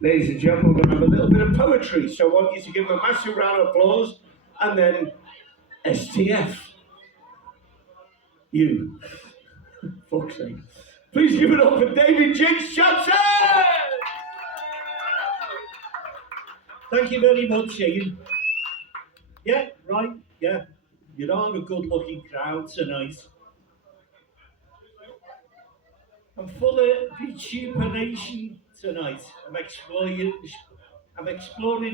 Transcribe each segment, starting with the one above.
Ladies and gentlemen, we're going to have a little bit of poetry, so I want you to give a massive round of applause, and then STF. You. Fuck's sake. Please give it up for David Jinx Johnson! Thank you very much, Ian. Yeah, right, yeah. You're all a good-looking crowd tonight. I'm full of vituperation tonight. I'm exploring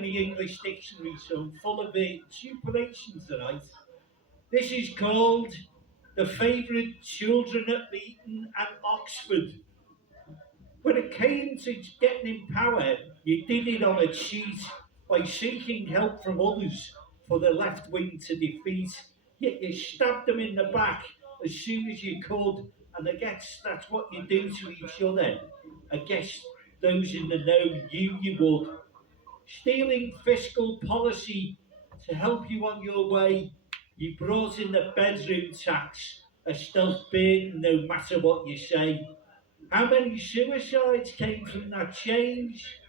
the English dictionary, so I'm full of vituperation tonight. This is called the favourite children at Eton and Oxford. When it came to getting in power, you did it on a cheat by seeking help from others for the left wing to defeat. Yet you stabbed them in the back as soon as you could, and I guess that's what you do to each other. I guess those in the know you would. Stealing fiscal policy to help you on your way, you brought in the bedroom tax, a stealth burden no matter what you say. How many suicides came from that change?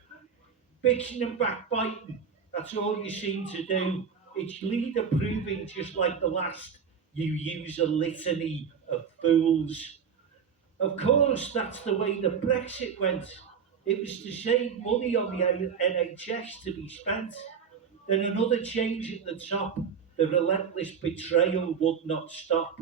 Bitching and backbiting, that's all you seem to do. It's leader proving, just like the last, you use a litany of fools. Of course, that's the way the Brexit went. It was to save money on the NHS to be spent. Then another change at the top. The relentless betrayal would not stop.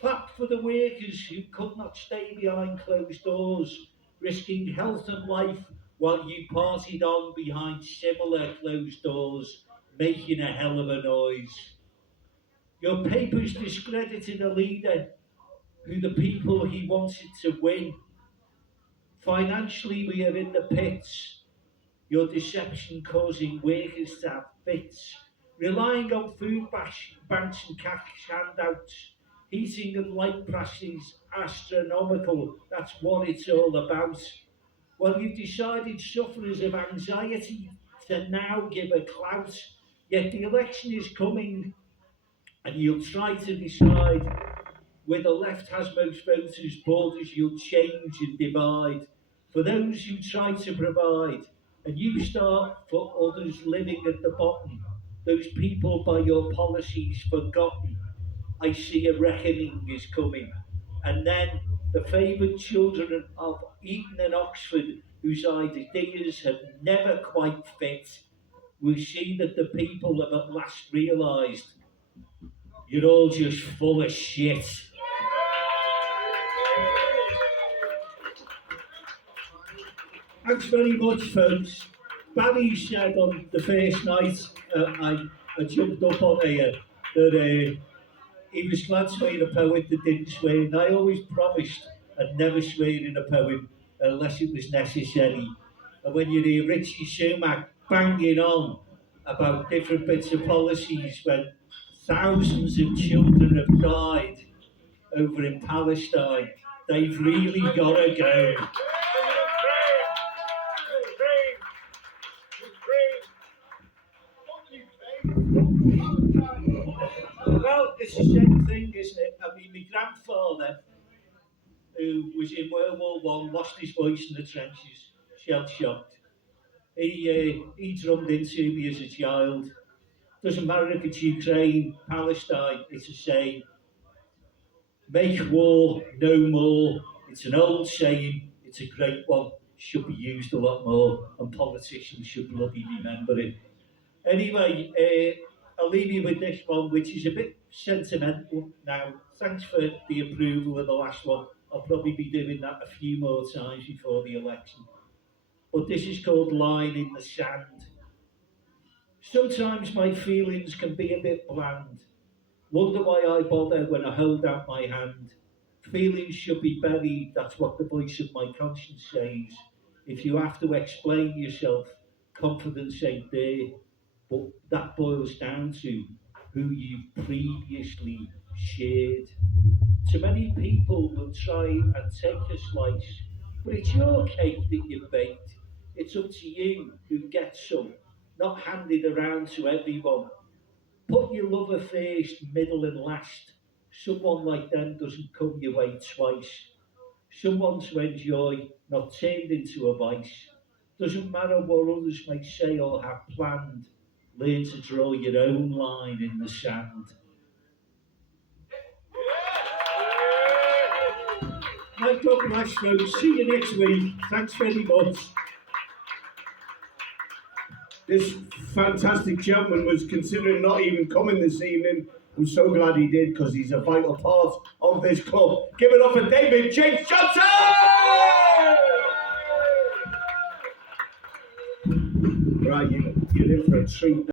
Clap for the workers who could not stay behind closed doors, risking health and life while you partied on behind similar closed doors, making a hell of a noise. Your papers discredited a leader who the people he wanted to win. Financially, we are in the pits. Your deception causing workers to have fits, relying on food banks and cash handouts. Heating and light prices astronomical, that's what it's all about. Well, you've decided sufferers of anxiety to now give a clout, yet the election is coming and you'll try to decide where the left has most voters, borders you'll change and divide. For those who try to provide, and you start for others living at the bottom, those people by your policies forgotten. I see a reckoning is coming. And then the favoured children of Eton and Oxford, whose ideas have never quite fit, will see that the people have at last realised you're all just full of shit. Thanks very much, folks. Barry said on the first night I jumped up on here that he was glad to hear a poet that didn't swear, and I always promised I'd never swear in a poem unless it was necessary. And when you hear Richie Sumac banging on about different bits of policies when thousands of children have died over in Palestine, they've really got to go. Well, it's the same thing, isn't it? I mean, my grandfather, who was in World War One, lost his voice in the trenches, shell-shocked. He drummed into me as a child. Doesn't matter if it's Ukraine, Palestine, it's the same. Make war, no more. It's an old saying, it's a great one, should be used a lot more, and politicians should bloody remember it. Anyway, I'll leave you with this one, which is a bit sentimental now. Thanks for the approval of the last one. I'll probably be doing that a few more times before the election. But this is called Line in the Sand. Sometimes my feelings can be a bit bland. Wonder why I bother when I hold out my hand. Feelings should be buried, that's what the voice of my conscience says. If you have to explain yourself, confidence ain't there. But that boils down to who you've previously shared. Too many people will try and take a slice, but it's your cake that you've baked. It's up to you who gets some, not handed around to everyone. Put your lover first, middle, and last. Someone like them doesn't come your way twice. Someone to enjoy, not turned into a vice. Doesn't matter what others may say or have planned. Learn to draw your own line in the sand. Mike up, Astro. See you next week. Thanks very much. This fantastic gentleman was considering not even coming this evening. I'm so glad he did because he's a vital part of this club. Give it up for David Jinx Johnson! Right, you're in for a treat.